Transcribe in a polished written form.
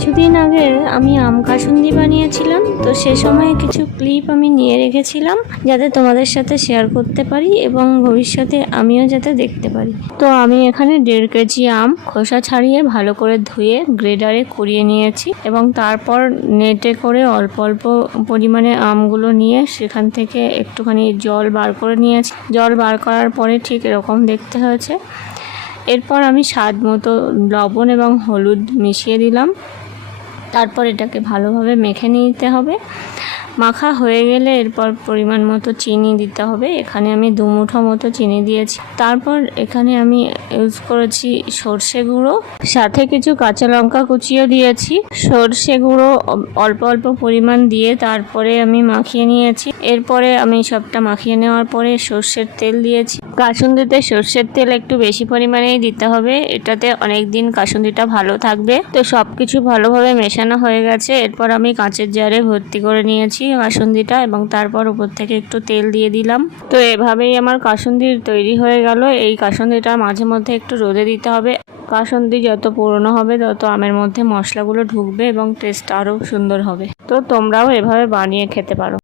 কিছুদিন আগে আমি আম কাসুন্দি বানিয়েছিলাম, তো সে সময় কিছু ক্লিপ আমি নিয়ে রেখেছিলাম যাতে তোমাদের সাথে শেয়ার করতে পারি এবং ভবিষ্যতে আমিও যাতে দেখতে পারি। তো আমি এখানে 1.5 কেজি আম খোসা ছাড়িয়ে ভালো করে ধুয়ে গ্রেডারে কুড়িয়ে নিয়েছি এবং তারপর নেটে করে অল্প অল্প পরিমাণে আমগুলো নিয়ে সেখান থেকে একটুখানি জল বার করে নিয়েছি। জল বার করার পরে ঠিক এরকম দেখতে হয়েছে। এরপর আমি স্বাদ মতো লবণ এবং হলুদ মিশিয়ে দিলাম। তারপর এটাকে ভালোভাবে মেখে নিতে হবে। মাখা হয়ে গেলে এরপর পরিমাণ মতো চিনি দিতে হবে। এখানে আমি 2 মুঠো মতো চিনি দিয়েছি। তারপর এখানে আমি ইউজ করেছি সর্ষে গুঁড়ো, সাথে কিছু কাঁচা লঙ্কা কুচিও দিয়েছি। সর্ষে গুঁড়ো অল্প অল্প পরিমাণ দিয়ে তারপরে আমি মাখিয়ে নিয়েছি। এরপরে আমি সবটা মাখিয়ে নেওয়ার পরে সর্ষের তেল দিয়েছি। কাসুন্দিতে সর্ষের তেল একটু বেশি পরিমাণেই দিতে হবে, এটাতে অনেক দিন কাসুন্দিটা ভালো থাকবে। তো সব কিছু ভালোভাবে মেশানো হয়ে গেছে। এরপর আমি কাঁচের জারে ভর্তি করে নিয়েছি কাসুন্দিটা এবং তারপর উপর থেকে একটু তেল দিয়ে দিলাম। তো এভাবেই আমার কাসুন্দির তৈরি হয়ে গেল। এই কাসুন্দিটা মাঝে মধ্যে একটু রোদে দিতে হবে। কাসুন্দি যত পুরনো হবে তত আমের মধ্যে মশলাগুলো ঢুকবে এবং টেস্ট আরও সুন্দর হবে। তো তোমরাও এভাবে বানিয়ে খেতে পারো।